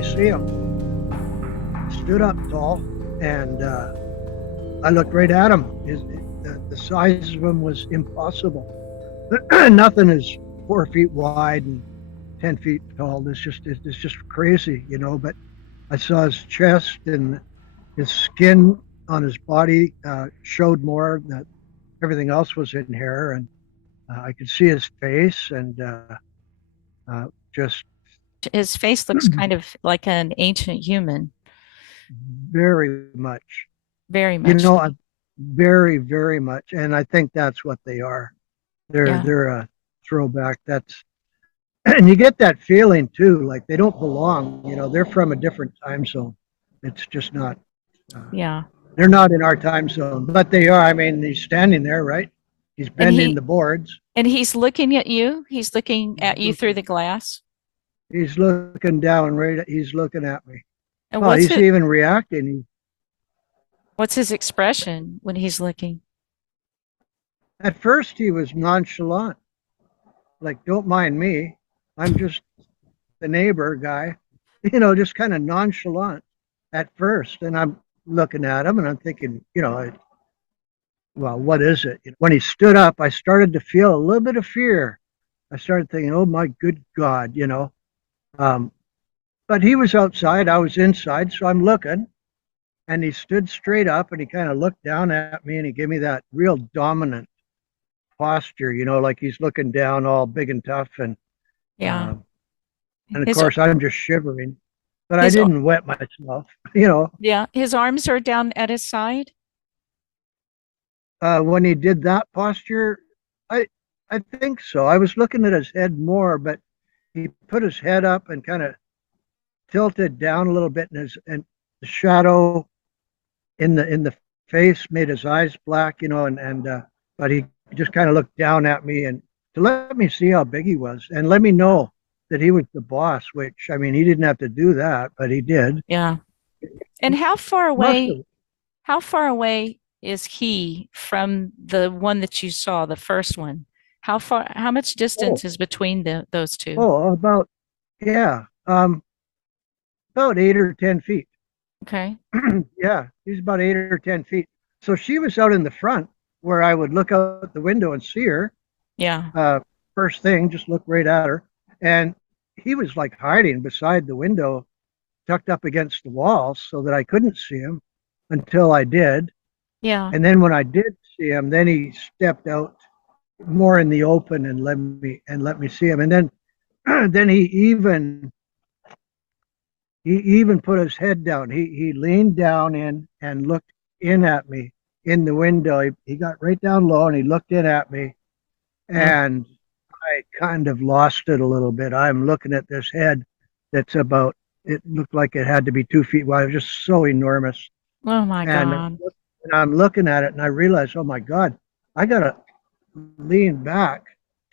me see him. Stood up tall, and I looked right at him. The size of him was impossible. Nothing is 4 feet wide and 10 feet tall. It's just crazy, you know. But I saw his chest and his skin on his body showed more. That everything else was in hair, and I could see his face, and just His face looks kind of like an ancient human, very much, very you much know, like. very, very much. And I think that's what they are. They're Yeah. they're a throwback. That's and you get that feeling too, like they don't belong. You know, they're from a different time zone. It's just not. Uh, Yeah. they're not in our time zone, but they are. I mean, he's standing there, right? He's And bending he the boards. and he's looking at you. He's looking He's at you through looking. the glass. He's looking down. Right. He's looking at me. And Oh, he's even reacting. what's his expression when he's looking? At first, he was nonchalant, like, "Don't mind me. I'm just the neighbor guy." Just kind of nonchalant at first. And I'm looking at him and I'm thinking, well, what is it? When he stood up, I started to feel a little bit of fear. I started thinking, oh my good God. Um, but he was outside, I was inside, so I'm looking. And he stood straight up and he kind of looked down at me and he gave me that real dominant posture, like he's looking down all big and tough. Yeah. Um, and of His course, I'm just shivering, but I his didn't wet myself. You know, yeah, his arms are down at his side. when he did that posture, I I think so. I was looking at his head more, but he put his head up and kind of tilted down a little bit, and the shadow in the face made his eyes black, and but he just kind of looked down at me and to let me see how big he was and let me know that he was the boss. Which I mean, he didn't have to do that, but he did. Yeah. And Must have. how far away is he from the one that you saw, the first one? How much Oh, distance is between those two? about yeah, about 8 or 10 feet. Okay. Yeah, he's about 8 or 10 feet. So she was out in the front where I would look out the window and see her. Yeah. Uh, First thing, just look right at her. And he was like hiding beside the window, tucked up against the wall so that I couldn't see him until I did. Yeah. And then when I did see him, then he stepped out more in the open and let me see him. And then then he even put his head down. He leaned down in and looked in at me in the window. He got right down low and he looked in at me, Mm. and I kind of lost it a little bit. I'm looking at this head that's about, it looked like it had to be 2 feet wide. It was just so enormous. Oh my And, God. and I'm looking at it and I realized, oh my God, I got to lean back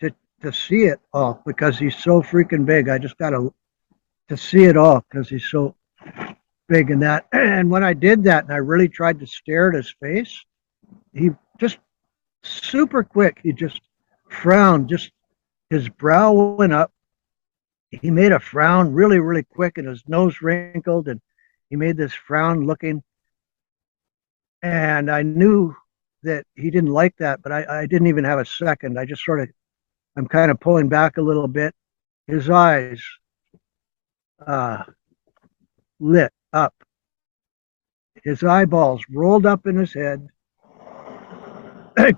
to, to see it all because he's so freaking big. I just got to see it all because he's so big and that. And when I did that and I really tried to stare at his face, he just super quick, he just frowned, just his brow went up. He made a frown really, really quick and his nose wrinkled and he made this frown looking. And I knew that he didn't like that, but I didn't even have a second. I just sort of, I'm kind of pulling back a little bit. His eyes uh, lit up. His eyeballs rolled up in his head.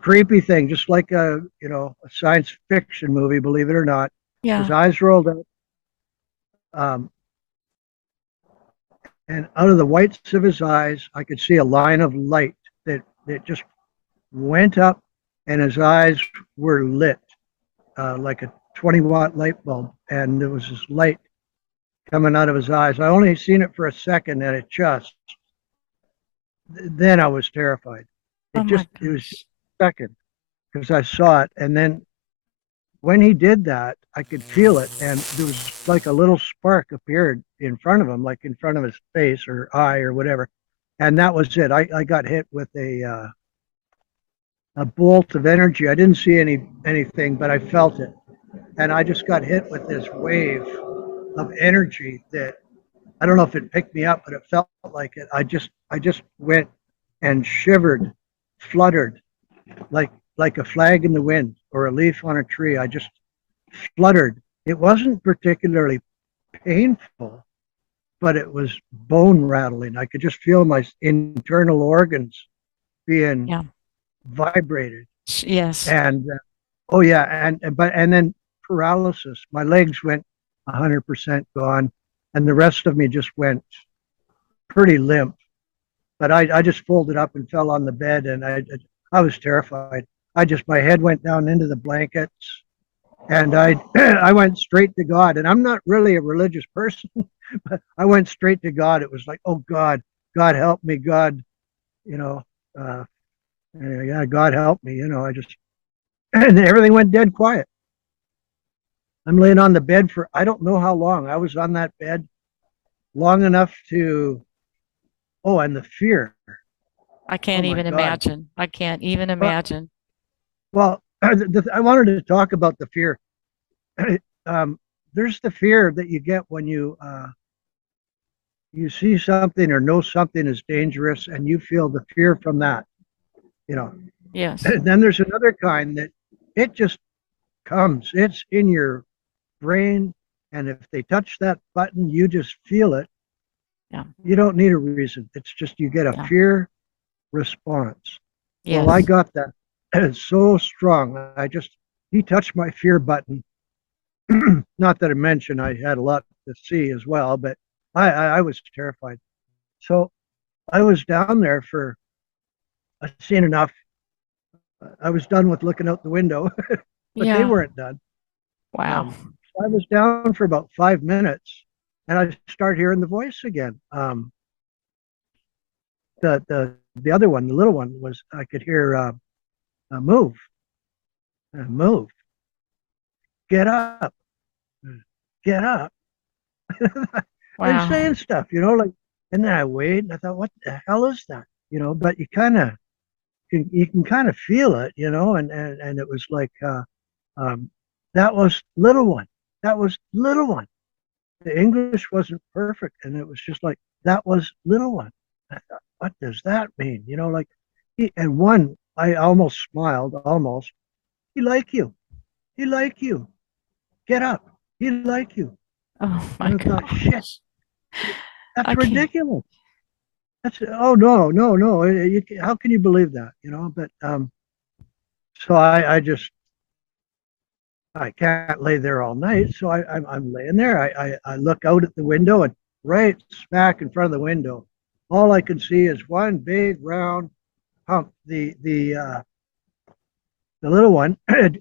Creepy thing, just like a science fiction movie, believe it or not. His Yeah. eyes rolled up, um, and out of the whites of his eyes, I could see a line of light that just went up, and his eyes were lit like a 20-watt light bulb, and there was this light coming out of his eyes. I only seen it for a second, and it just then I was terrified. Oh It my just it was gosh. just a second because I saw it, and then when he did that, I could feel it, and there was like a little spark appeared in front of him, like in front of his face or eye or whatever, and that was it. I got hit with a bolt of energy. I didn't see anything, but I felt it, and I just got hit with this wave of energy that I don't know if it picked me up, but it felt like it. I just went and shivered, fluttered like a flag in the wind or a leaf on a tree. I just fluttered. It wasn't particularly painful, but it was bone rattling. I could just feel my internal organs being Yeah. vibrated. Yes. And oh yeah, and then paralysis. My legs went 100% gone, and the rest of me just went pretty limp. But I just folded up and fell on the bed, and I was terrified. My head went down into the blankets, and I I went straight to God. And I'm not really a religious person, but I went straight to God. It was like, oh God, God help me, God, you know, uh, yeah, God help me, I just and everything went dead quiet. I'm laying on the bed for I don't know how long. I was on that bed long enough to and the fear. I Oh can't my even God. imagine. I can't even Well, imagine. well I wanted to talk about the fear. um, there's the fear that you get when you see something or know something is dangerous, and you feel the fear from that. You know, Yes. and then there's another kind that it just comes. It's in your brain, and if they touch that button, you just feel it. Yeah. You don't need a reason. It's just you get a Yeah. fear response. Well, I Yes. got that. And it's so strong. He touched my fear button. Not that I mentioned I had a lot to see as well, but I was terrified. So I was down there for, I seen enough. I was done with looking out the window, but they Yeah. weren't done. Wow. So I was down for about 5 minutes, and I start hearing the voice again. The other one, the little one, was I could hear move, move, get up, get up. They're Wow. saying stuff, like, and then I wait and I thought, what the hell is that? But you can kind of feel it, and it was like um, that was little one. That was little one. The English wasn't perfect, and it was just like that was little one. I thought, what does that mean? Like and one, I almost smiled, almost. He like you. He like you. Get up. He like you. Oh my And I thought, shit, gosh. I that's can't. ridiculous. That's oh no, no, no. How can you believe that? But so I can't lay there all night. So I'm laying there. I look out at the window, and right smack in front of the window, all I can see is one big round hump. The little one had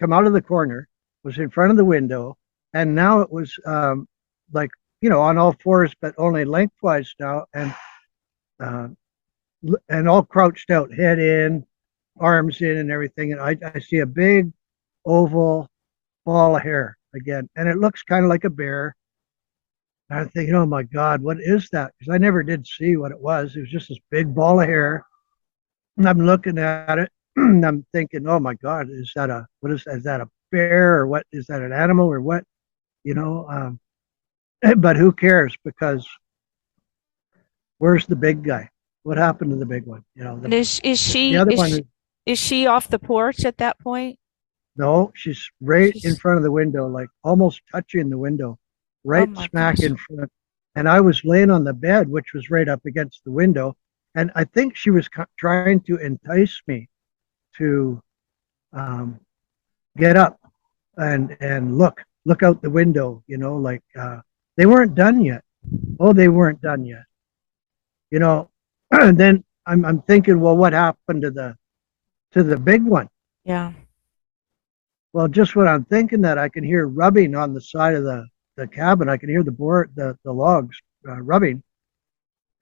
come out of the corner, was in front of the window, and now it was like on all fours, but only lengthwise now, uh, and all crouched out, head in, arms in, and everything. And I see a big oval ball of hair again, and it looks kind of like a bear. And I'm thinking, oh my God, what is that? Because I never did see what it was. It was just this big ball of hair. And I'm looking at it, and I'm thinking, oh my God, is that what is that? Is that a bear, or what? Is that an animal, or what? You know, um, but who cares? Because where's the big guy? What happened to the big one? And is The she other one is is she off the porch at that point? no, she's right in She's front of the window, like almost touching the window, oh right my smack gosh. in front. And I was laying on the bed, which was right up against the window. And I think she was trying to entice me to um, get up and look out the window, like they weren't done yet. Oh, they weren't done yet. You know, and then I'm thinking, well, what happened to the big one? Yeah. Well, just when I'm thinking that, I can hear rubbing on the side of the cabin. I can hear the logs rubbing.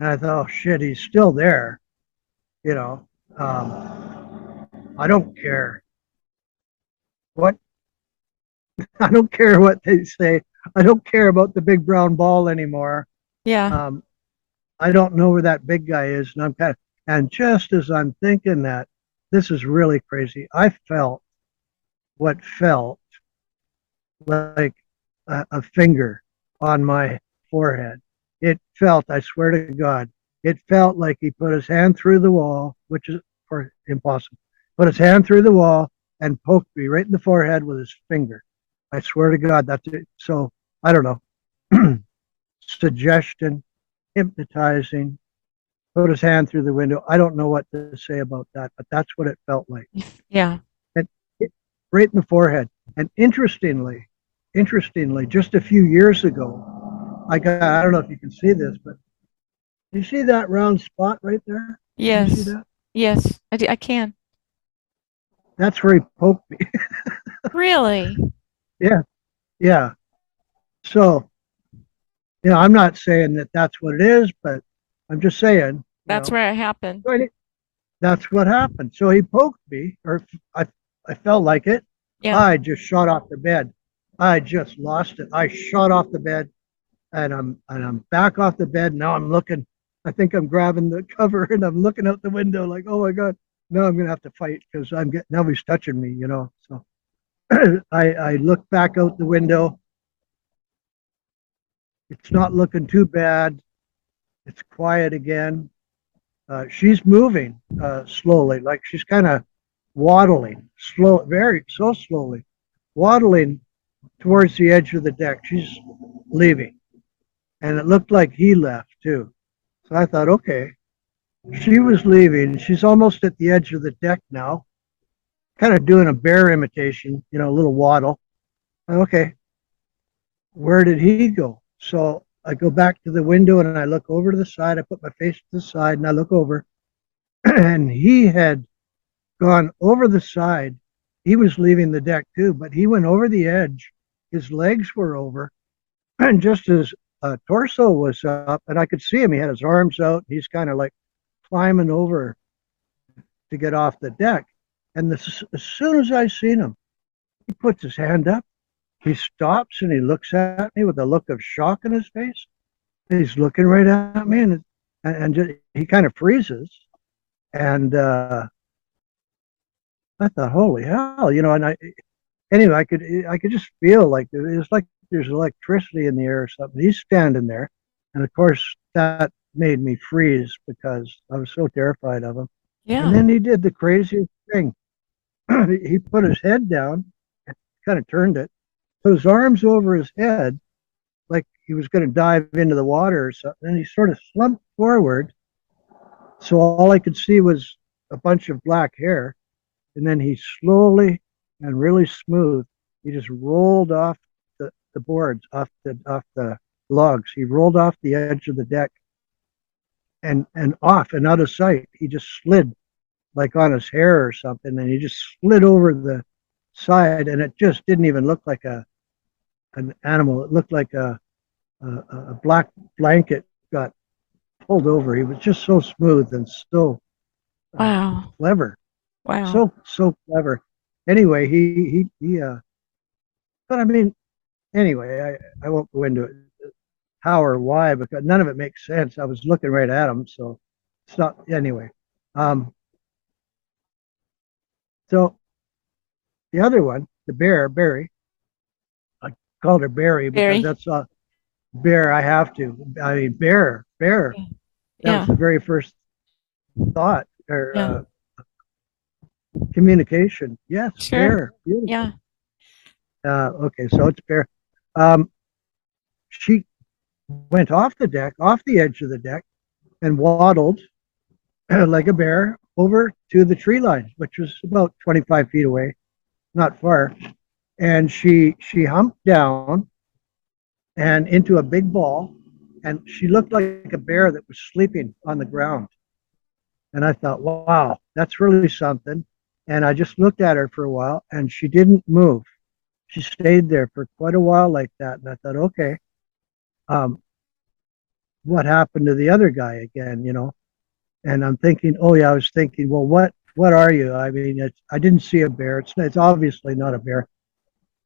And I thought, oh shit, he's still there. You know, I don't care what I don't care what they say. I don't care about the big brown ball anymore. Yeah. Um, I don't know where that big guy is, and and just as I'm thinking that, this is really crazy. I felt what felt like a finger on my forehead. it felt, I swear to God, it felt like he put his hand through the wall, which is or impossible. Put his hand through the wall and poked me right in the forehead with his finger. I swear to God, that's it. So I don't know. Suggestion, hypnotizing, put his hand through the window. I don't know what to say about that, but that's what it felt like. Yeah. And right in the forehead. And interestingly, just a few years ago, I don't know if you can see this, but you see that round spot right there? Can you see Yes. that? Yes. I can. That's where he poked me. Really? Yeah, yeah. So, I'm not saying that that's what it is, but I'm just saying, That's where it happened. that's what happened. So he poked me, or I, I felt like it. Yeah. I just shot off the bed. I just lost it. I shot off the bed, and I'm back off the bed. Now I'm looking. I think I'm grabbing the cover and I'm looking out the window like, oh my God, now I'm gonna have to fight because I'm getting now he's touching me. So I look back out the window. It's not looking too bad. It's quiet again. She's moving slowly, like she's kind of waddling, slow, very so slowly, waddling towards the edge of the deck. She's leaving, and it looked like he left too. So I thought, okay, she was leaving. She's almost at the edge of the deck now, kind of doing a bear imitation, a little waddle. Okay, where did he go? So I go back to the window and I look over to the side. I put my face to the side and I look over, and he had gone over the side. He was leaving the deck too, but he went over the edge. His legs were over, and just his torso was up, and I could see him. He had his arms out. He's kind of like climbing over to get off the deck. And as soon as I seen him, he puts his hand up. He stops and he looks at me with a look of shock in his face. And he's looking right at me, and just, he kind of freezes. And I thought, holy hell. And anyway, I could just feel like it was like there's electricity in the air or something. He's standing there, and of course that made me freeze because I was so terrified of him. And Yeah. then he did the craziest thing. He put his head down, kind of turned it, put his arms over his head like he was going to dive into the water or something. And he sort of slumped forward. So all I could see was a bunch of black hair. And then he slowly and really smooth, he just rolled off the boards, off the logs. He rolled off the edge of the deck and off and out of sight. He just slid like on his hair or something, and he just slid over the side, and it just didn't even look like an animal. It looked like a black blanket got pulled over. He was just so smooth and so uh, Wow. clever, Wow. so clever. Anyway, he but I mean, anyway, I won't go into it how or why because none of it makes sense. I was looking right at him, so it's not anyway. Um, so the other one, the bear, Barry, I called her Barry because Very. that's bear. I have to. I mean, bear. Yeah. That was Yeah. the very first thought or Yeah. communication. Yes, Sure. bear. Beautiful. Yeah. Okay, so it's bear. Um, she went off the deck, off the edge of the deck, and waddled like a bear over to the tree line, which was about 25 feet away, not far. And she humped down and into a big ball, and she looked like a bear that was sleeping on the ground. And I thought, wow, that's really something. And I just looked at her for a while, and she didn't move. She stayed there for quite a while like that. And I thought, okay, um, what happened to the other guy again? And I'm thinking, oh yeah, I was thinking, well, what are you? I mean, I didn't see a bear. It's obviously not a bear.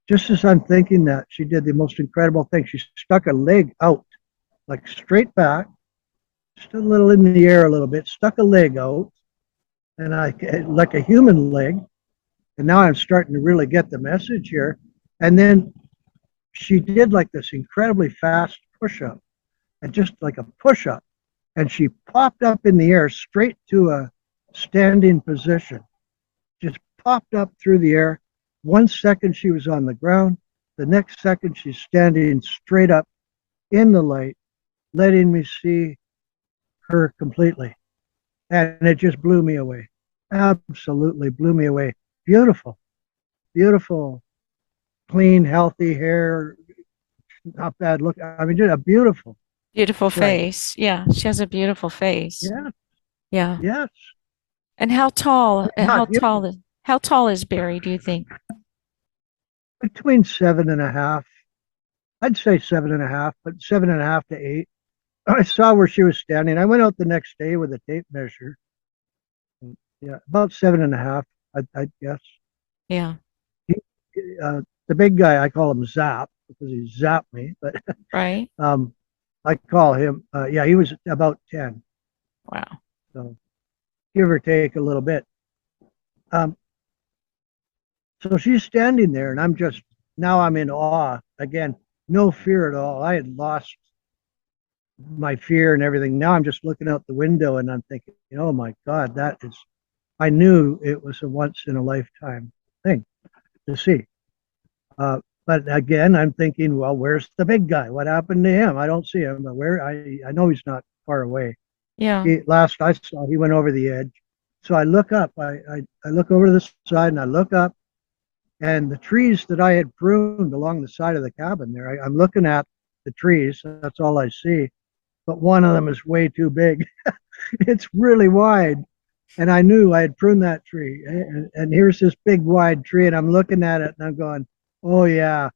Just as I'm thinking that, she did the most incredible thing. She stuck a leg out, like straight back, just a little in the air a little bit, stuck a leg out, and like a human leg. And now I'm starting to really get the message here. And then she did like this incredibly fast push up. and just like a push up. And she popped up in the air straight to a standing position, just popped up through the air. 1 second she was on the ground. The next second she's standing straight up in the light, letting me see her completely. And it just blew me away. Absolutely blew me away. Beautiful, beautiful, clean, healthy hair, not bad look. I mean, just a beautiful Beautiful sight. face. Yeah, she has a beautiful face. Yeah, Yeah. yes. And how tall, Not you. how tall is Barry, do you think? Between 7.5. I'd say 7.5, but 7.5 to 8. I saw where she was standing. I went out the next day with a tape measure. Yeah, about 7.5, I'd guess. Yeah, He, the big guy, I call him Zap because he zapped me, but right? um, I call him, yeah, he was about 10. Wow. So give or take a little bit. Um, so she's standing there, and now I'm in awe again. No fear at all. I had lost my fear and everything. Now I'm just looking out the window and I'm thinking, oh my God, I knew it was a once in a lifetime thing to see. Uh, but again, I'm thinking, well, where's the big guy? What happened to him? I don't see him, but I know he's not far away. Yeah. Last I saw, he went over the edge. So I look up, I look over to the side and I look up, and the trees that I had pruned along the side of the cabin there, I'm looking at the trees. That's all I see. But one of them is way too big. It's really wide. And I knew I had pruned that tree. And here's this big wide tree, and I'm looking at it and I'm going, oh yeah.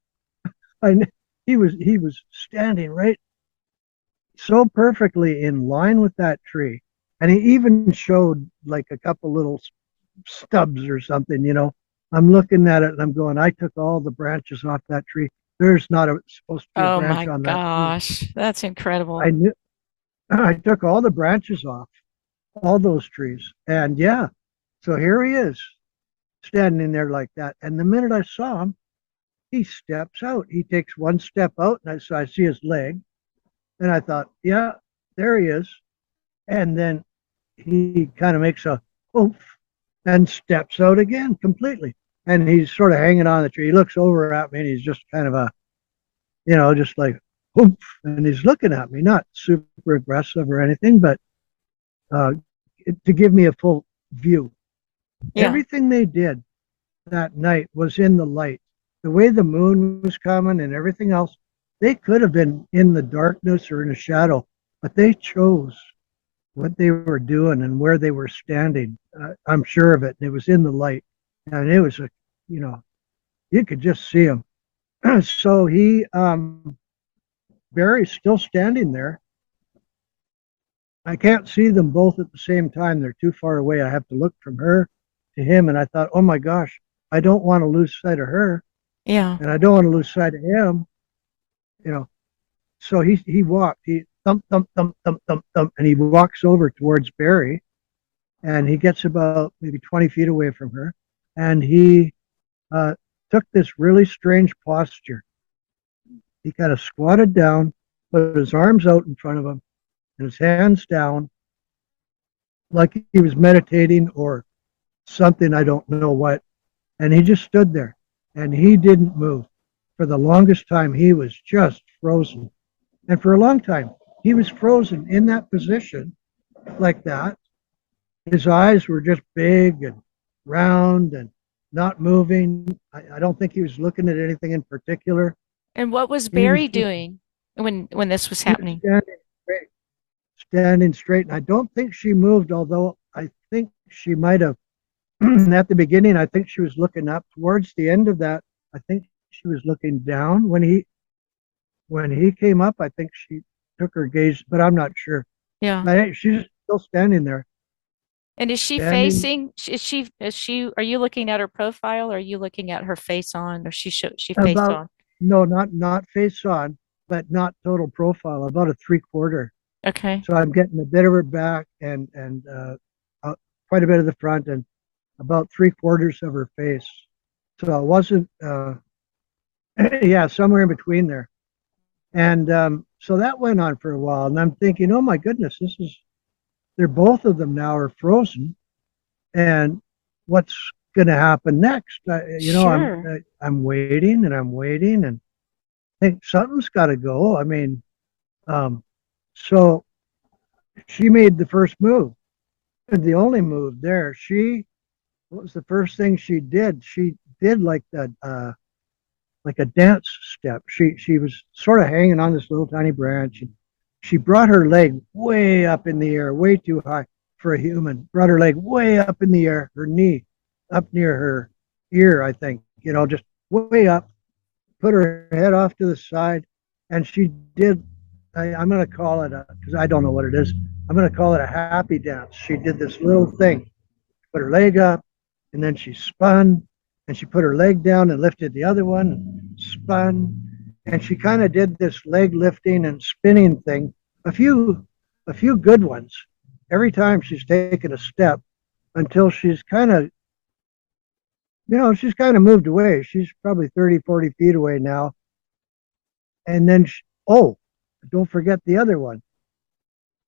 I he was standing right so perfectly in line with that tree. And he even showed like a couple little stubs or something. I'm looking at it and I'm going, I took all the branches off that tree. There's not supposed to be a Oh branch my on that tree. gosh. That's I incredible. knew I took all the branches off all those trees. And yeah, so here he is standing there like that. And the minute I saw him, he steps out. He takes one step out, and I see his leg. And I thought, yeah, there he is. And then he kind of makes a oomph and steps out again completely. And he's sort of hanging on the tree. He looks over at me and he's just kind of just like oomph. And he's looking at me, not super aggressive or anything, but uh, to give me a full view. Yeah. Everything they did that night was in the light. The way the moon was coming and everything else, they could have been in the darkness or in a shadow, but they chose what they were doing and where they were standing. I'm sure of it. And it was in the light, and it was you know, you could just see him. So Barry's still standing there. I can't see them both at the same time. They're too far away. I have to look from her to him. And I thought, oh my gosh, I don't want to lose sight of her, Yeah. and I don't want to lose sight of him. You know, so he walked. He thump thump thump thump thump thump, and he walks over towards Barry, and he gets about maybe 20 feet away from her, and he uh, took this really strange posture. He kind of squatted down, put his arms out in front of him, and his hands down, like he was meditating or something. I don't know what. And he just stood there, and he didn't move. For the longest time, he was just frozen. And for a long time, he was frozen in that position like that. His eyes were just big and round and not moving. I don't think he was looking at anything in particular. And what was He was Barry just doing when this was he was happening? standing straight. And I don't think she moved, although I think she might have. At the beginning, I think she was looking up. Towards the end of that, I think she was looking down when he came up. I think she took her gaze, but I'm not sure. Yeah. But she's still standing there, And is she standing. facing, are you looking at her profile or are you looking at her face on or she face About on? no, not face on, but not total profile. About a 3/4. Okay. So I'm getting a bit of her back quite a bit of the front and about 3/4 of her face. So it wasn't. Yeah, somewhere in between there. And so that went on for a while. And I'm thinking, oh my goodness, they're both of them now are frozen. And what's going to happen next? Sure. I'm waiting and I'm waiting and think something's got to go. I mean, um, so she made the first move, and the only move there. What was the first thing she did? She did like a dance step. She was sort of hanging on this little tiny branch. And she brought her leg way up in the air, way too high for a human. Brought her leg way up in the air, her knee up near her ear, I think. Just way up. Put her head off to the side, and she did. I'm going to call it because I don't know what it is. I'm going to call it a happy dance. She did this little thing, put her leg up, and then she spun, and she put her leg down and lifted the other one, and spun, and she kind of did this leg lifting and spinning thing, a few, a few good ones, every time she's taken a step until she's kind of moved away. She's probably 30, 40 feet away now. And then, oh, don't forget the other one.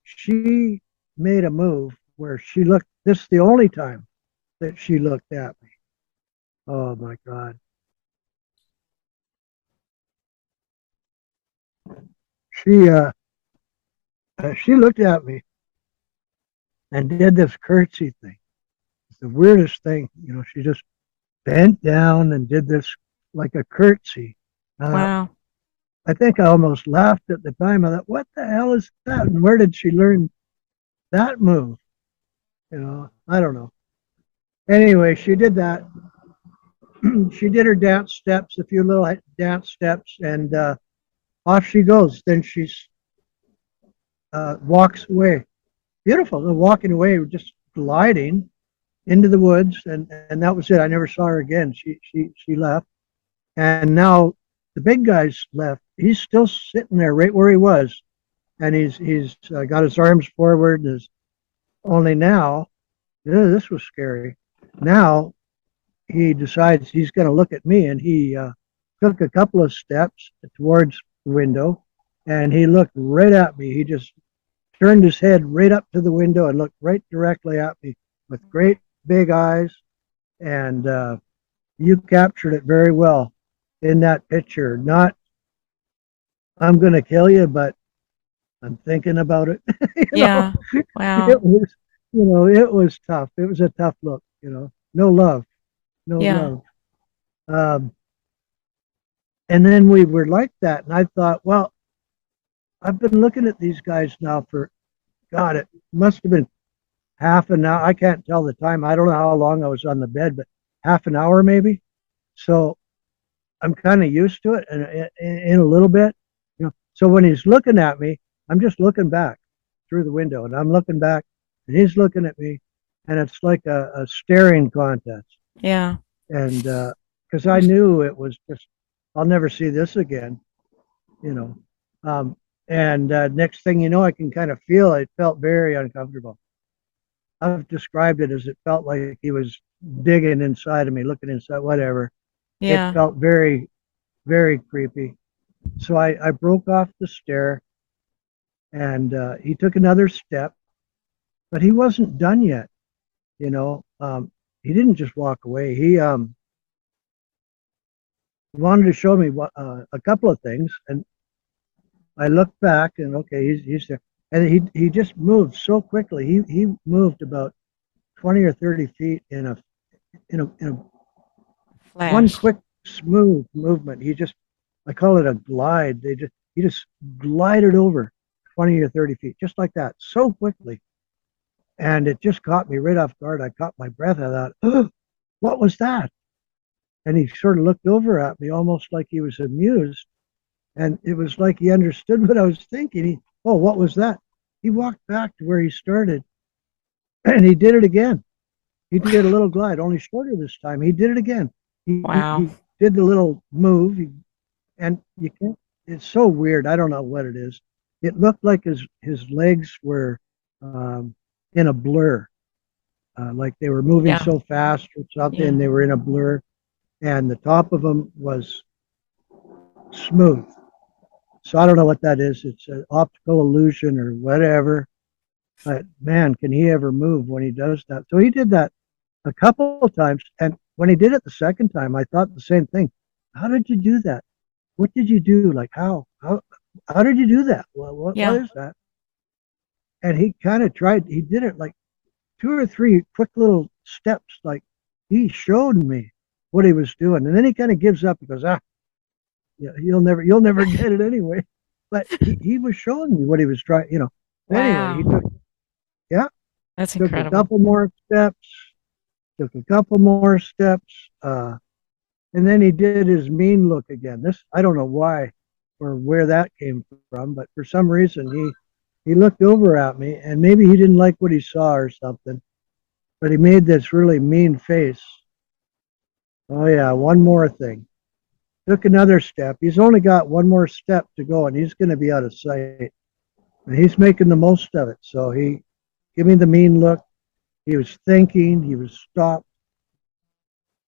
She made a move where she looked, this is the only time that she looked at me. Oh my God. She she looked at me and did this curtsy thing. It's the weirdest thing. She just bent down and did this like a curtsy. Uh, Wow. I think I almost laughed at the time. I thought, what the hell is that? And where did she learn that move? I don't know. Anyway, she did that. She did her dance steps, a few little dance steps, and off she goes. Then she walks away. Beautiful. The walking away, just gliding into the woods, and that was it. I never saw her again. She left, and now the big guy's left. He's still sitting there right where he was, and he's got his arms forward. His only now, this was scary. Now he decides he's going to look at me, and he took a couple of steps towards the window, and he looked right at me. He just turned his head right up to the window and looked right directly at me with great big eyes. And you captured it very well in that picture. Not, I'm going to kill you, but I'm thinking about it. you know, Yeah. Wow. it was, it was tough. It was a tough look. No love, no Yeah. love. Um, and then we were like that, and I thought, well, I've been looking at these guys now for God. It must have been half an hour. I can't tell the time. I don't know how long I was on the bed, but half an hour maybe. So I'm kind of used to it, and in a little bit. So when he's looking at me, I'm just looking back through the window, and I'm looking back, and he's looking at me, and it's like a staring contest. Yeah. And because I knew it was just, I'll never see this again. You know, and next thing you know, I can kind of feel it. Felt very uncomfortable. I've described it as it felt like he was digging inside of me, looking inside, whatever. It Yeah. felt very, very creepy. So I broke off the stair, and he took another step, but he wasn't done yet. You know, he didn't just walk away. He wanted to show me a couple of things, and I looked back, and okay, he's there, and he just moved so quickly. He moved about 20 or 30 feet in a one Flash. quick smooth movement. I call it a glide. He just glided over 20 or 30 feet, just like that, so quickly. And it just caught me right off guard. I caught my breath. I thought, oh, what was that? And he sort of looked over at me almost like he was amused. And it was like he understood what I was thinking. Oh, what was that? He walked back to where he started, and he did it again. He did a little glide, only shorter this time. He did it again. Wow. He did the little move, and you can't. It's so weird. I don't know what it is. It looked like his legs were um, in a blur, like they were moving Yeah. so fast or something. Yeah. They were in a blur, and the top of them was smooth. So I don't know what that is. It's an optical illusion or whatever. But man, can he ever move when he does that? So he did that a couple of times. And when he did it the second time, I thought the same thing. How did you do that? What did you do? Like how did you do that? Well, what Yeah. is that? And he kind of tried, he did it like two or three quick little steps. Like he showed me what he was doing. And then he kind of gives up. He goes, yeah, you'll never get it anyway. But he was showing me what he was trying, Anyway, he Wow. yeah, That's took a incredible. couple more steps, took a couple more steps, and then he did his mean look again. I don't know why or where that came from, but for some reason he looked over at me and maybe he didn't like what he saw or something, but he made this really mean face. Oh yeah, one more thing. Took another step. He's only got one more step to go and he's going to be out of sight. And he's making the most of it. So he gave me the mean look. He was thinking, he was stopped.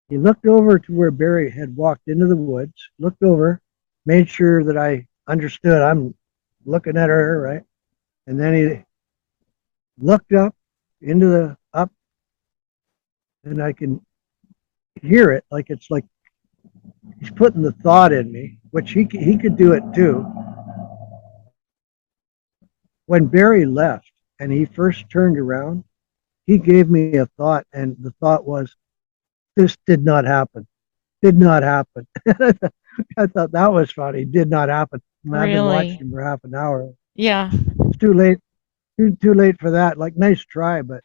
He looked over to where Barry had walked into the woods, looked over, made sure that I understood I'm looking at her, right? And then he looked up into the up and I can hear it like it's like he's putting the thought in me, which he could do it too. When Barry left and he first turned around, he gave me a thought, and the thought was, "This did not happen. Did not happen." I thought that was funny. Did not happen. I've been watching Really? him for half an hour. Yeah. It's too late. Too late for that. Like nice try, but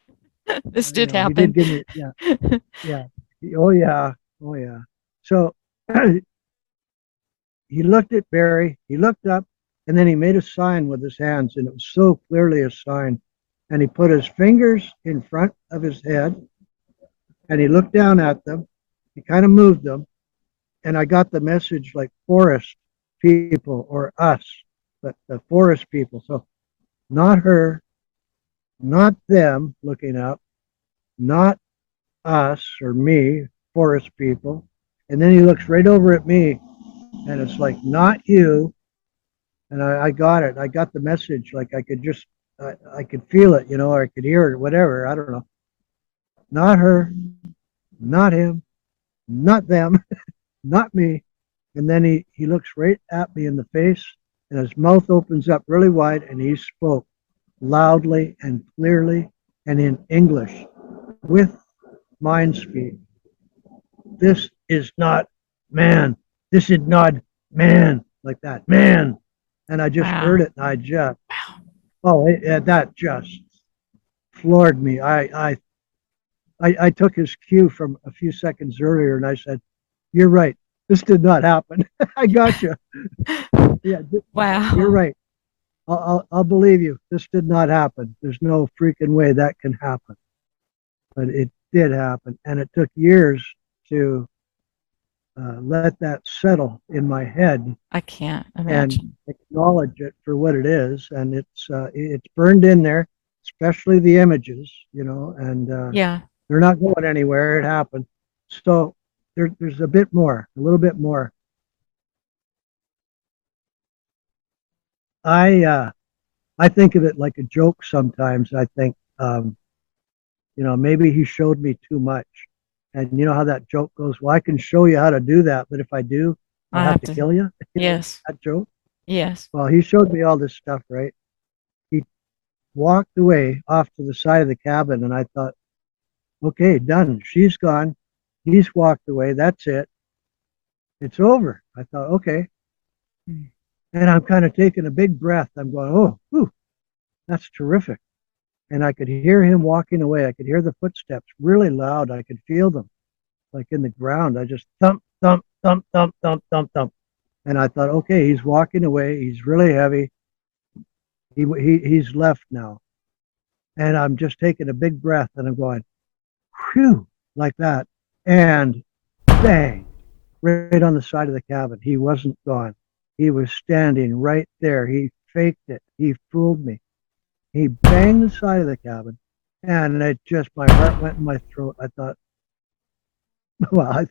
This did he did happen. give me yeah yeah oh yeah oh yeah. So he looked at Barry. He looked up, and then he made a sign with his hands, and it was so clearly a sign. And he put his fingers in front of his head, and he looked down at them. He kind of moved them, and I got the message like forest people or us, but the forest people. So not her, not them looking up, not us or me, forest people. And then he looks right over at me, and it's like, not you. And I got it. I got the message. Like I could just, I could feel it, or I could hear it, whatever. I don't know. Not her, not him, not them, not me. And then he looks right at me in the face, and his mouth opens up really wide, and he spoke loudly and clearly and in English with mind speed. This is not man. This is not man. Like that, man. And I just heard Wow. it, and I just, Wow. that just floored me. I took his cue from a few seconds earlier, and I said, "You're right. This did not happen. I got you. Yeah, you're Wow. right. I'll believe you. This did not happen. There's no freaking way that can happen, but it did happen, and it took years to let that settle in my head I can't and imagine. acknowledge it for what it is, and it's burned in there, especially the images, and Yeah. they're not going anywhere. It happened. So there's a bit more, a little bit more. I uh, I think of it like a joke sometimes. I think, maybe he showed me too much. And you know how that joke goes, well, I can show you how to do that, but if I do, I'll I have have to to. kill you. Yes. That joke. Yes. Well, he showed me all this stuff, right? He walked away off to the side of the cabin, and I thought, okay, done. She's gone. He's walked away. That's it. It's over. I thought, okay. And I'm kind of taking a big breath. I'm going, oh, whew, that's terrific. And I could hear him walking away. I could hear the footsteps really loud. I could feel them like in the ground. I just thump, thump, thump, thump, thump, thump, thump. And I thought, okay, he's walking away. He's really heavy. He's left now. And I'm just taking a big breath and I'm going, whew, like that. And bang, right on the side of the cabin. He wasn't gone. He was standing right there. He faked it. He fooled me. He banged the side of the cabin, and it just my heart went in my throat. I thought, well,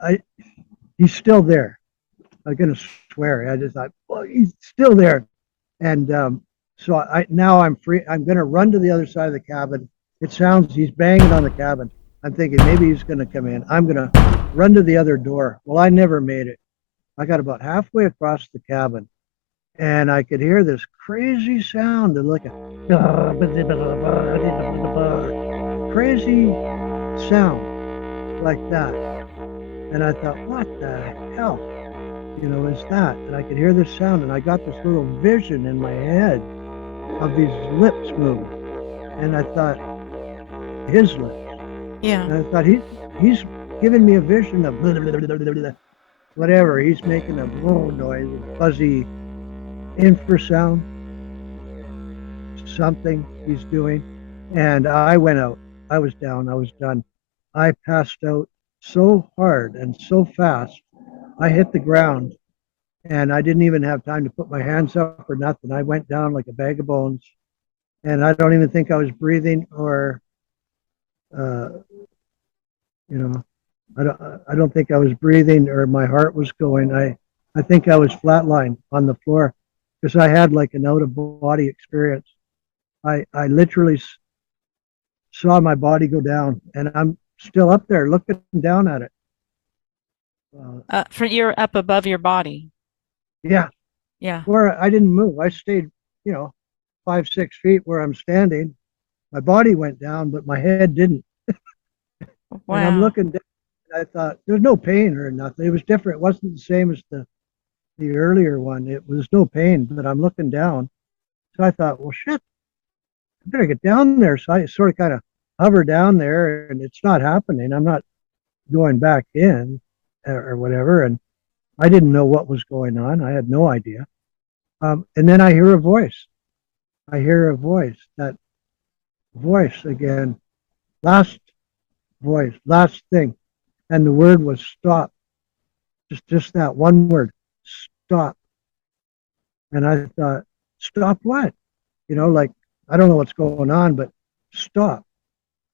I he's still there. I'm gonna swear. I just thought, well, he's still there. And so I now I'm free. I'm gonna run to the other side of the cabin. It sounds he's banging on the cabin. I'm thinking maybe he's gonna come in. I'm gonna run to the other door. Well, I never made it. I got about halfway across the cabin, and I could hear this crazy sound and like a crazy sound like that. And I thought, what the hell, is that? And I could hear this sound, and I got this little vision in my head of these lips moving. And I thought, his lips. Yeah. And I thought, he's giving me a vision of blah, blah, blah, blah, blah, whatever. He's making a noise, a fuzzy infrasound, something he's doing. And I went out. I was down. I was done. I passed out so hard and so fast. I hit the ground and I didn't even have time to put my hands up or nothing. I went down like a bag of bones, and I don't even think I was breathing or, uh, you know, I don't think I was breathing or my heart was going. I think I was flatlined on the floor because I had like an out of body experience. I literally saw my body go down, and I'm still up there looking down at it. For you're up above your body. Yeah, Yeah. where I didn't move. I stayed, 5, 6 feet where I'm standing. My body went down, but my head didn't. And I'm Wow. looking down. I thought there's no pain or nothing. It was different. It wasn't the same as the earlier one. It was no pain, but I'm looking down. So I thought, well, shit, I better get down there. So I sort of kind of hover down there, and it's not happening. I'm not going back in or whatever. And I didn't know what was going on. I had no idea. And then I hear a voice. I hear a voice. That voice again. Last voice. Last thing. And the word was stop. Just that one word. Stop. And I thought, stop what? Like I don't know what's going on, but stop.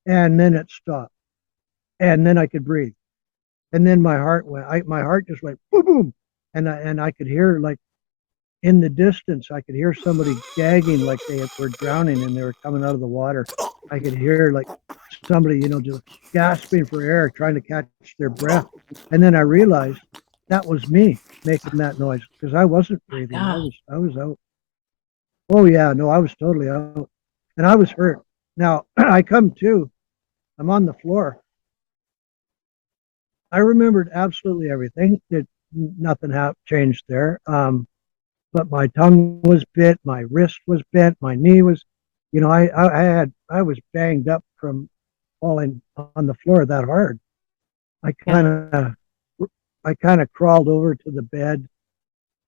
And then it stopped. And then I could breathe. And then my heart just went boom, boom. And I could hear like in the distance, I could hear somebody gagging like they were drowning and they were coming out of the water. I could hear like somebody, just gasping for air, trying to catch their breath. And then I realized that was me making that noise because I wasn't breathing. I God. was I was out. Oh yeah, no, I was totally out. And I was hurt. Now I come to, I'm on the floor. I remembered absolutely everything. Nothing changed there. But my tongue was bit, my wrist was bent, my knee was, I was banged up from falling on the floor that hard. I Yeah. kind of, I kind of crawled over to the bed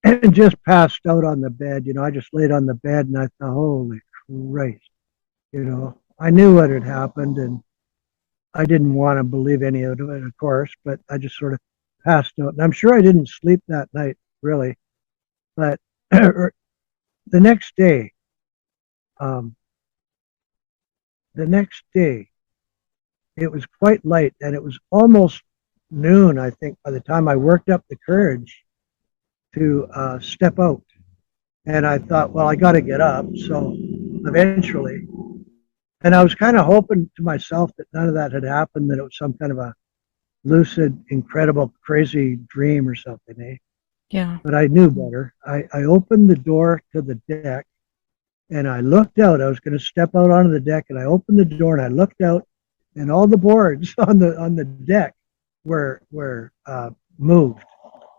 and just passed out on the bed. I just laid on the bed and I thought, holy Christ, I knew what had happened and I didn't want to believe any of it, of course, but I just sort of passed out. And I'm sure I didn't sleep that night, really. But the next day, um, the next day, it was quite light and it was almost noon, I think, by the time I worked up the courage to step out. And I thought, well, I got to get up. So eventually, and I was kind of hoping to myself that none of that had happened, that it was some kind of a lucid, incredible, crazy dream or something, eh? Yeah. But I knew better. I opened the door to the deck and I looked out. I was going to step out onto the deck, and I opened the door and I looked out, and all the boards on the deck were moved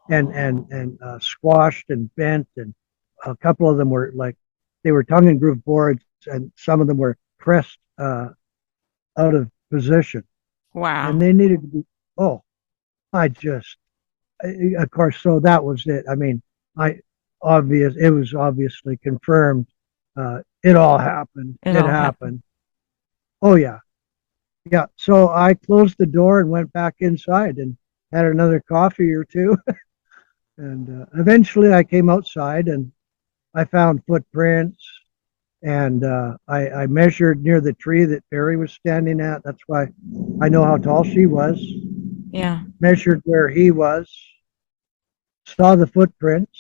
and squashed and bent, and a couple of them were like they were tongue and groove boards, and some of them were pressed out of position, and Wow. they needed to be. Oh, I just, of course, so that was it. I mean, I it was obviously confirmed. It all happened. It It all happened. happened. Oh yeah, yeah. So I closed the door and went back inside and had another coffee or two, and eventually I came outside and I found footprints, and I measured near the tree that Barry was standing at. That's why I know how tall she was. Yeah. Measured where he was, saw the footprints.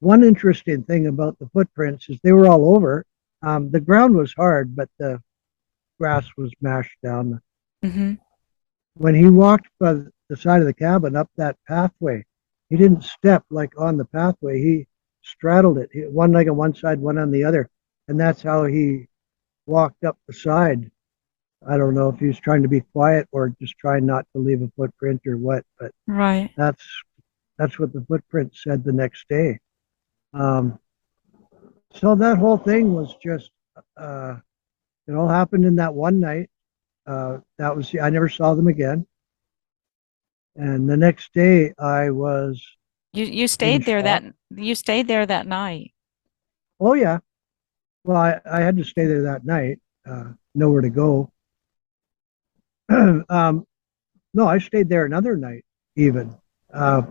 One interesting thing about the footprints is they were all over. The ground was hard, but the grass was mashed down. Mm-hmm. When he walked by the side of the cabin up that pathway, he didn't step like on the pathway. He straddled it, one leg on one side, one on the other. And that's how he walked up the side. I don't know if he was trying to be quiet or just trying not to leave a footprint or what, but Right. that's that's what the footprint said the next day. Um, so that whole thing was just uh, it all happened in that one night. That was I never saw them again. And the next day I was You in stayed there shock. that night. Oh yeah. Well, I had to stay there that night. Nowhere to go. um, no, I stayed there another night even. Uh,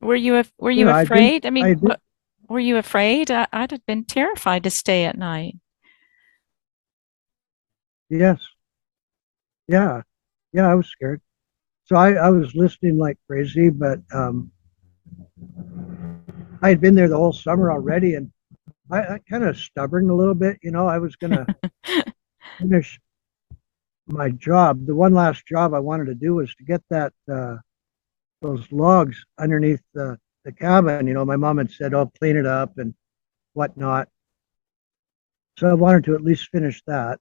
Were you you know, afraid? I mean, I did, what were you afraid? I'd have been terrified to stay at night. yes, yeah, yeah, I was scared. So I was listening like crazy, but I had been there the whole summer already, and I kind of stubborn a little bit. I was gonna finish my job. The one last job I wanted to do was to get that those logs underneath the cabin. My mom had said, "Oh, clean it up and whatnot." So I wanted to at least finish that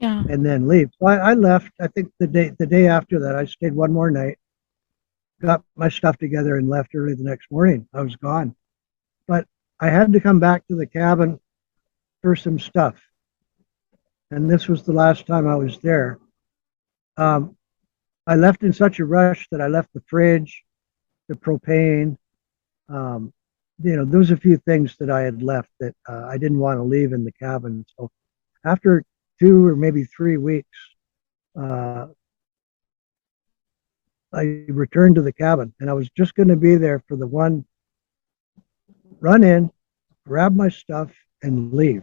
Yeah. and then leave. So I left. I think the day after that, I stayed one more night, got my stuff together, and left early the next morning. I was gone, but I had to come back to the cabin for some stuff, and this was the last time I was there. Um, I left in such a rush that I left the fridge, the propane. Um, there was a few things that I had left that I didn't want to leave in the cabin. So after 2 or maybe 3 weeks, uh, I returned to the cabin, and I was just going to be there for the one run in, grab my stuff, and leave.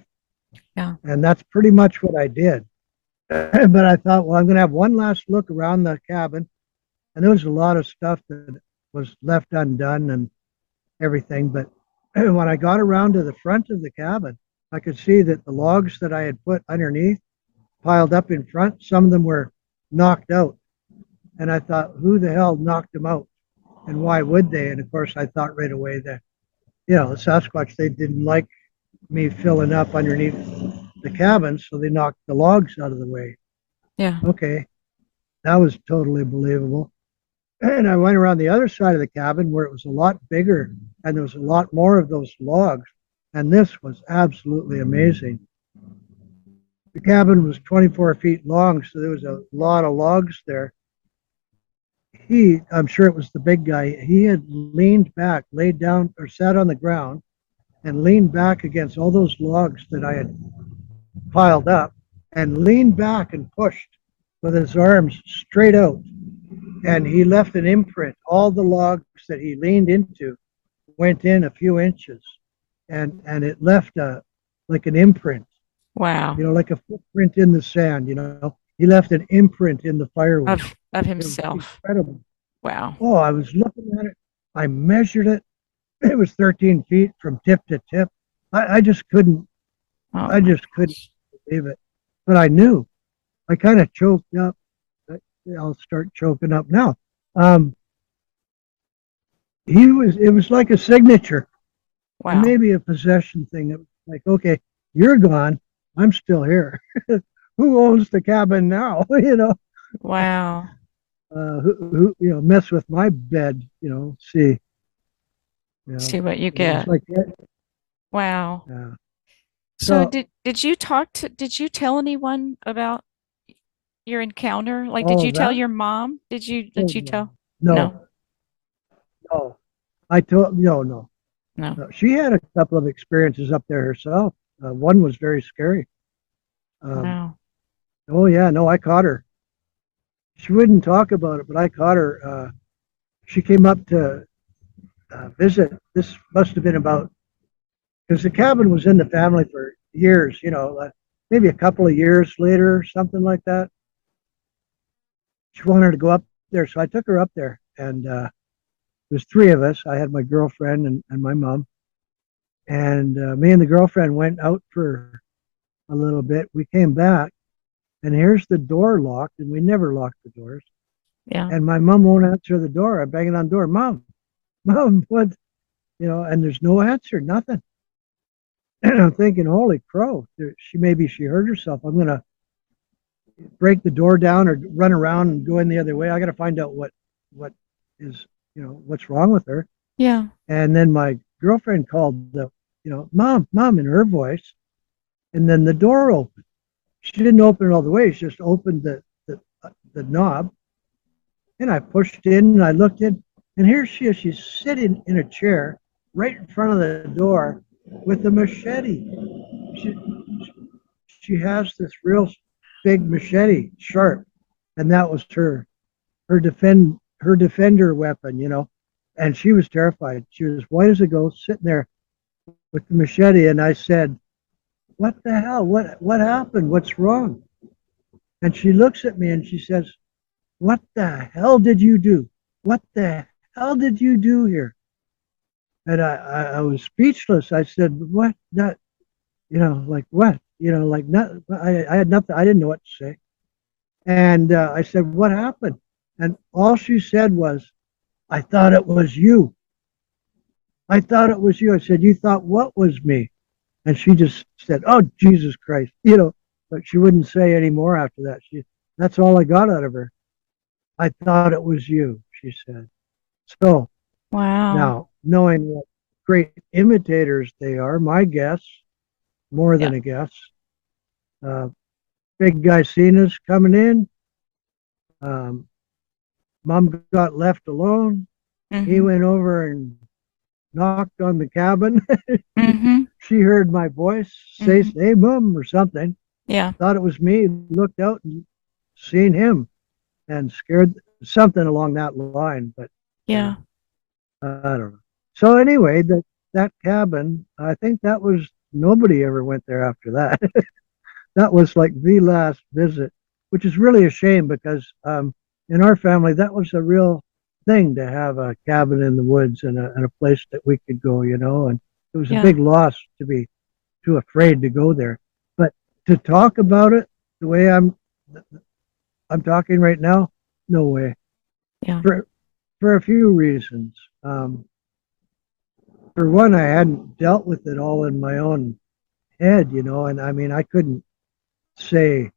Yeah. And that's pretty much what I did. But I thought, well, I'm going to have one last look around the cabin. And there was a lot of stuff that was left undone and everything. But when I got around to the front of the cabin, I could see that the logs that I had put underneath piled up in front, some of them were knocked out. And I thought, who the hell knocked them out? And why would they? And of course, I thought right away that, the Sasquatch, they didn't like me filling up underneath the cabin, so they knocked the logs out of the way. Yeah. Okay, that was totally believable. And I went around the other side of the cabin where it was a lot bigger and there was a lot more of those logs. And this was absolutely amazing. The cabin was 24 feet long, so there was a lot of logs there. I'm sure it was the big guy, he had leaned back, laid down, or sat on the ground and leaned back against all those logs that I had piled up and leaned back and pushed with his arms straight out. And he left an imprint. All the logs that he leaned into went in a few inches, and it left like an imprint, Wow. like a footprint in the sand. He left an imprint in the firewood. Of It was himself. incredible. Wow. Oh, I was looking at it. I measured it. It was 13 feet from tip to tip. I just couldn't. Oh I my just couldn't gosh. believe it. But I knew. I kind of choked up. I'll start choking up now. Um, it was like a signature and Wow. maybe a possession thing. It was like, okay, you're gone. I'm still here. Who owns the cabin now? Wow. Mess with my bed, see, See what you it was get. like, Wow. uh, So so did you tell anyone about your encounter? Like, did all you of tell that, your mom? oh, Did you no, tell? No, no, no, I told, no, no, no. no. She had a couple of experiences up there herself. One was very scary. Um, Wow. oh yeah, no, I caught her. She wouldn't talk about it, but I caught her. She came up to visit. This must have been about because the cabin was in the family for years. Maybe a couple of years later, something like that. She wanted to go up there, so I took her up there, and it there's three of us. I had my girlfriend and my mom, and me and the girlfriend went out for a little bit. We came back, and here's the door locked, and we never locked the doors. Yeah. And my mom won't answer the door. I'm banging on the door, Mom, Mom, what? And there's no answer, nothing. And I'm thinking, holy crow, she hurt herself. I'm gonna break the door down or run around and go in the other way. I got to find out what is what's wrong with her. Yeah. And then my girlfriend called the mom in her voice, and then the door opened. She didn't open it all the way. She just opened the knob, and I pushed in and I looked in, and here she is. She's sitting in a chair right in front of the door with a machete. She, she has this real big machete, sharp, and that was her defender weapon, And she was terrified. She was white as a ghost, sitting there with the machete, and I said, "What the hell? What happened? What's wrong?" And she looks at me and she says, "What the hell did you do? What the hell did you do here?" And I was speechless. I said, "What? Not, like what? Like not." I had nothing. I didn't know what to say. And I said, "What happened?" And all she said was, "I thought it was you. I thought it was you." I said, "You thought what was me?" And she just said, "Oh, Jesus Christ," but she wouldn't say any more after that. That's all I got out of her. "I thought it was you," she said. So Wow. now, knowing what great imitators they are, my guess, more Yeah. than a guess, uh, big guy seen us coming in. Um, Mom got left alone. He Mm-hmm. went over and knocked on the cabin. Mm-hmm. She heard my voice say, Mm-hmm. "Hey, Mom," or something. Yeah. Thought it was me, looked out and seen him and scared something along that line. But uh, Yeah. I don't know. So anyway, that cabin, I think that was nobody ever went there after that. That was like the last visit, which is really a shame because in our family that was a real thing to have a cabin in the woods and a place that we could go, and it was a Yeah. big loss to be too afraid to go there. But to talk about it the way I'm talking right now, no way. Yeah. For for a few reasons. Um, for one, I hadn't dealt with it all in my own head, and I mean I couldn't say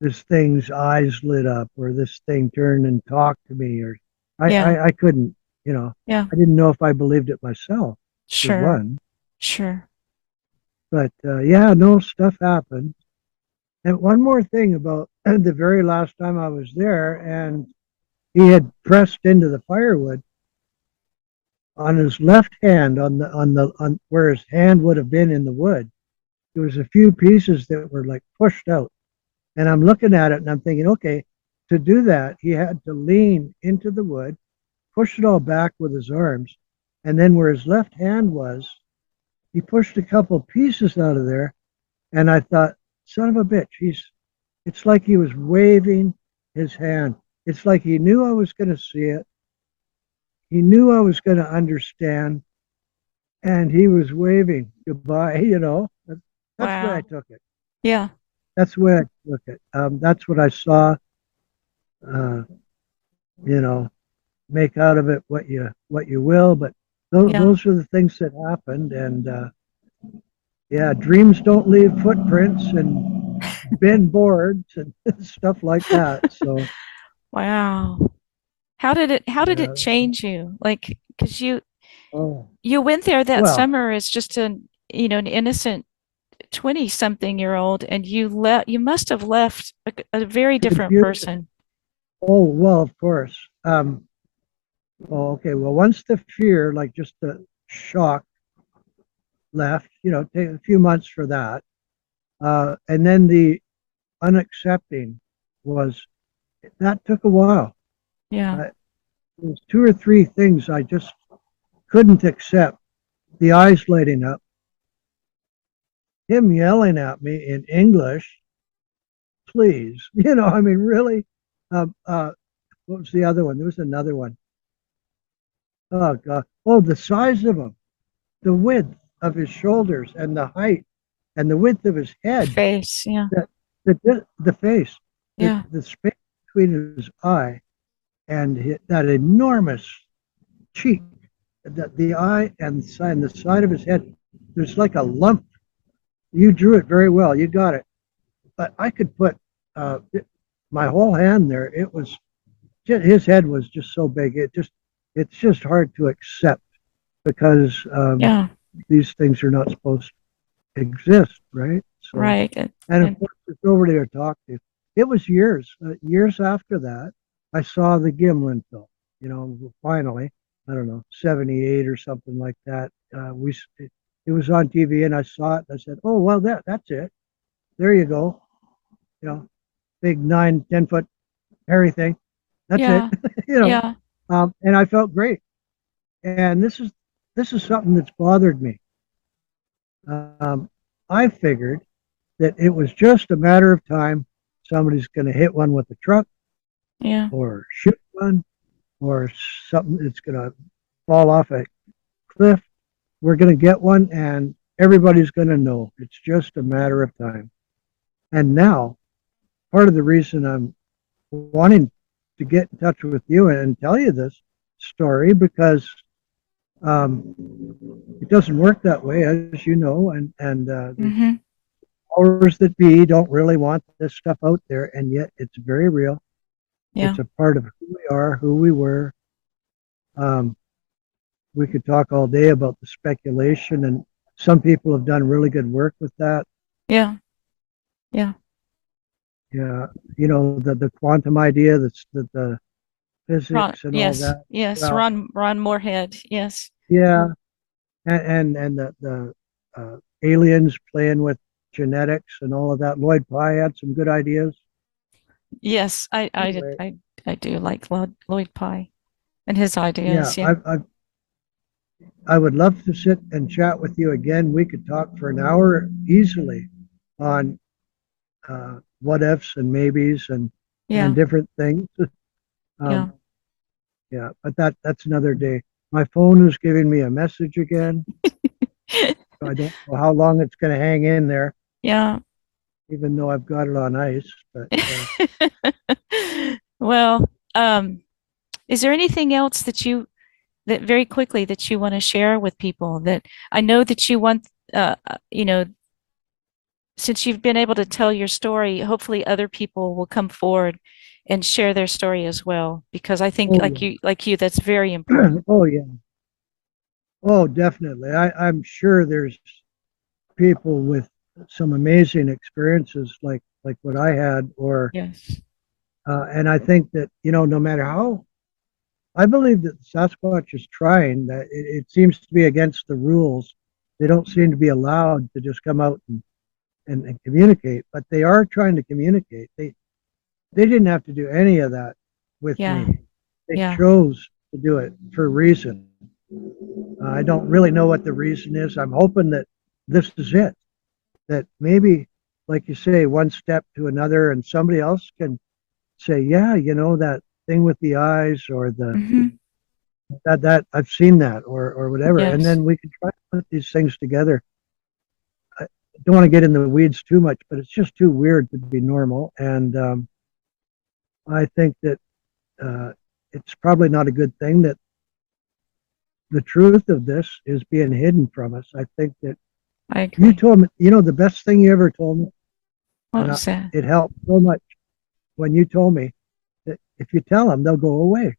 this thing's eyes lit up or this thing turned and talked to me or Yeah. I couldn't, you know, Yeah. I didn't know if I believed it myself for Sure. one. Sure. But yeah, no, stuff happened. And one more thing about the very last time I was there, and he had pressed into the firewood on his left hand on where his hand would have been in the wood. There was a few pieces that were like pushed out. And I'm looking at it and I'm thinking, okay, to do that, he had to lean into the wood, push it all back with his arms. And then where his left hand was, he pushed a couple pieces out of there. And I thought, son of a bitch, it's like he was waving his hand. It's like he knew I was going to see it. He knew I was going to understand. And he was waving goodbye, That's the way I Wow. took it. Yeah. That's the way I took it. That's what I saw. Uh, you know, make out of it what you will. But Yeah. those are the things that happened, and yeah, dreams don't leave footprints and bend boards and stuff like that. So Wow. How did it yeah, change you? Like, because oh you went there that well, summer as just an innocent 20 something year old, and you must have left a very different confused. person. Oh well, of course. Oh, okay. Well, once the fear, like just the shock, left, take a few months for that, and then the unaccepting was that took a while. Yeah. There was two or three things I just couldn't accept. The eyes lighting up, him yelling at me in English, please. I mean, really? What was the other one? There was another one. Oh God. Oh, the size of him, the width of his shoulders and the height and the width of his head, Face. Yeah. that the face, Yeah. the space between his eye and that enormous cheek, the eye and the side of his head, there's like a lump. You drew it very well. You got it. But I could put uh, my whole hand there. It was just, his head was just so big. It's just hard to accept because Yeah. these things are not supposed to exist, right? So, Right. and of And course, it's nobody to talk to. It was years after that, I saw the Gimlin film. Finally, I don't know, 78 or something like that. It was on TV, and I saw it. And I said, "Oh well, that's it. There you go. You know, big 9, 10 foot hairy thing. That's it. yeah. you know." Yeah. And I felt great. And this is something that's bothered me. Um, I figured that it was just a matter of time. Somebody's going to hit one with a truck Yeah. or shoot one or something that's going to fall off a cliff. We're going to get one and everybody's going to know. It's just a matter of time. And now, part of the reason I'm wanting to get in touch with you and tell you this story because um, it doesn't work that way, as you know, and the Mm-hmm. powers that be don't really want this stuff out there, and yet it's very real. Yeah. It's a part of who we are, who we were. Um, we could talk all day about the speculation, and some people have done really good work with that. Yeah. Yeah. Yeah, the quantum idea, that's the Ron. physics and all Yes. that. Yes. Well, Ron Moorhead. Yes. yeah, and the aliens playing with genetics and all of that. Lloyd Pye had some good ideas. Yes. Anyway, I do like Lloyd Pye and his yeah, ideas. Yeah. I would love to sit and chat with you again. We could talk for an hour easily on what ifs and maybes and Yeah. different things. Yeah. Um, yeah, but that's another day. My phone is giving me a message again. So I don't know how long it's going to hang in there, Yeah. even though I've got it on ice. But Well, is there anything else that very quickly that you want to share with people that I know that you want, you know, since you've been able to tell your story, hopefully other people will come forward and share their story as well, because I think oh like you, that's very yeah, important. oh yeah, oh definitely. I'm sure there's people with some amazing experiences like what I had, or Yes. and I think that no matter how I believe that Sasquatch is trying that it seems to be against the rules. They don't seem to be allowed to just come out and communicate, but they are trying to communicate. They didn't have to do any of that with Yeah. me. They Yeah. chose to do it for a reason. I don't really know what the reason is. I'm hoping that this is it. That maybe, like you say, one step to another, and somebody else can say, "Yeah, that thing with the eyes, or the Hmm. that I've seen that, or whatever," and Yes. then we can try to put these things together. I don't want to get in the weeds too much, but it's just too weird to be normal, and I think that uh, it's probably not a good thing that the truth of this is being hidden from us. I think that I you agree. told me, the best thing you ever told me, What and was that? it helped so much when you told me that if you tell them, they'll go away.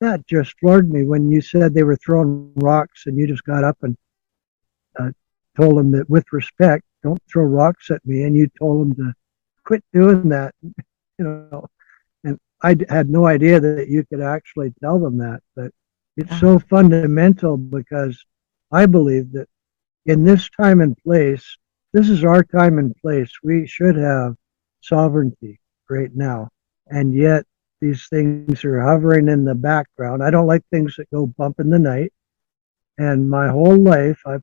That just floored me when you said they were throwing rocks and you just got up and uh, told them that with respect, don't throw rocks at me. And you told them to quit doing that, you know. And I had no idea that you could actually tell them that. But it's Yeah. so fundamental because I believe that in this time and place, this is our time and place. We should have sovereignty right now. And yet these things are hovering in the background. I don't like things that go bump in the night. And my whole life, I've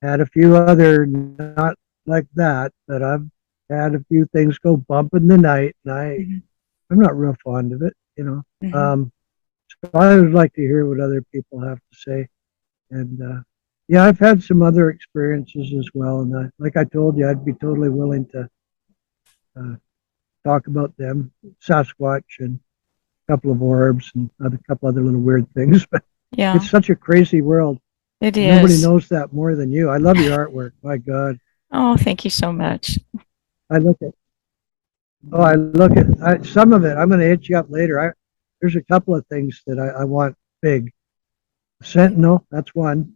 had a few other not like that, but I've had a few things go bump in the night, and Hmm. I'm not real fond of it. Hmm. Um, So I always like to hear what other people have to say. And yeah, I've had some other experiences as well. And like I told you, I'd be totally willing to uh, talk about them, Sasquatch and a couple of orbs and a couple other little weird things. But Yeah, it's such a crazy world. it Nobody is. knows that more than you. I love your artwork. My God, Oh, thank you so much. I look at I look at some of it. I'm going to hit you up later. There's a couple of things that I want big. Sentinel, that's one.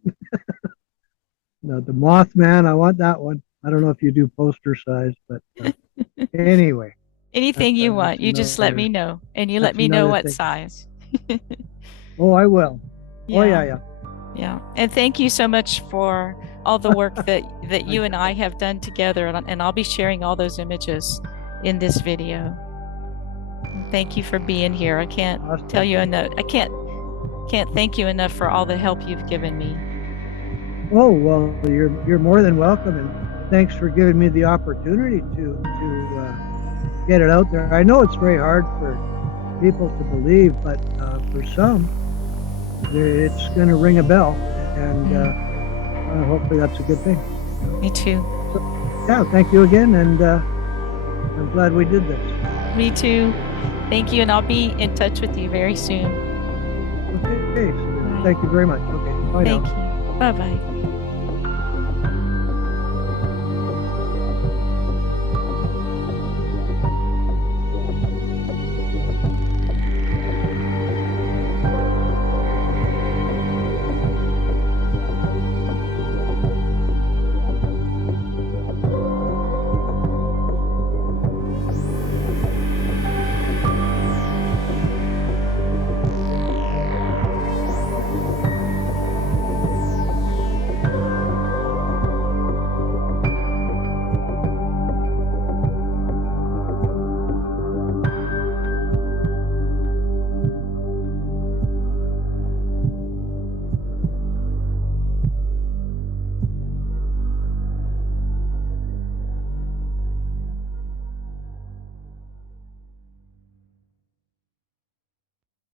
The Mothman, I want that one. I don't know if you do poster size, but anyway, Anything you want, that's you just let me know, and you let me know another what thing. size. Oh, I will. Oh, yeah, Yeah, yeah. yeah. And thank you so much for all the work that I, you and I have done together, and I'll be sharing all those images in this video. Thank you for being here. I can't tell awesome. you enough. I can't thank you enough for all the help you've given me. Oh, well, you're more than welcome, and thanks for giving me the opportunity to get it out there. I know it's very hard for people to believe, but for some, it's going to ring a bell, and Mm, hopefully that's a good thing. me too. So, yeah, thank you again, and I'm glad we did this. Me too. Thank you, and I'll be in touch with you very soon. Okay, All right. thank you very much. Okay, bye now. Thank you. Bye bye.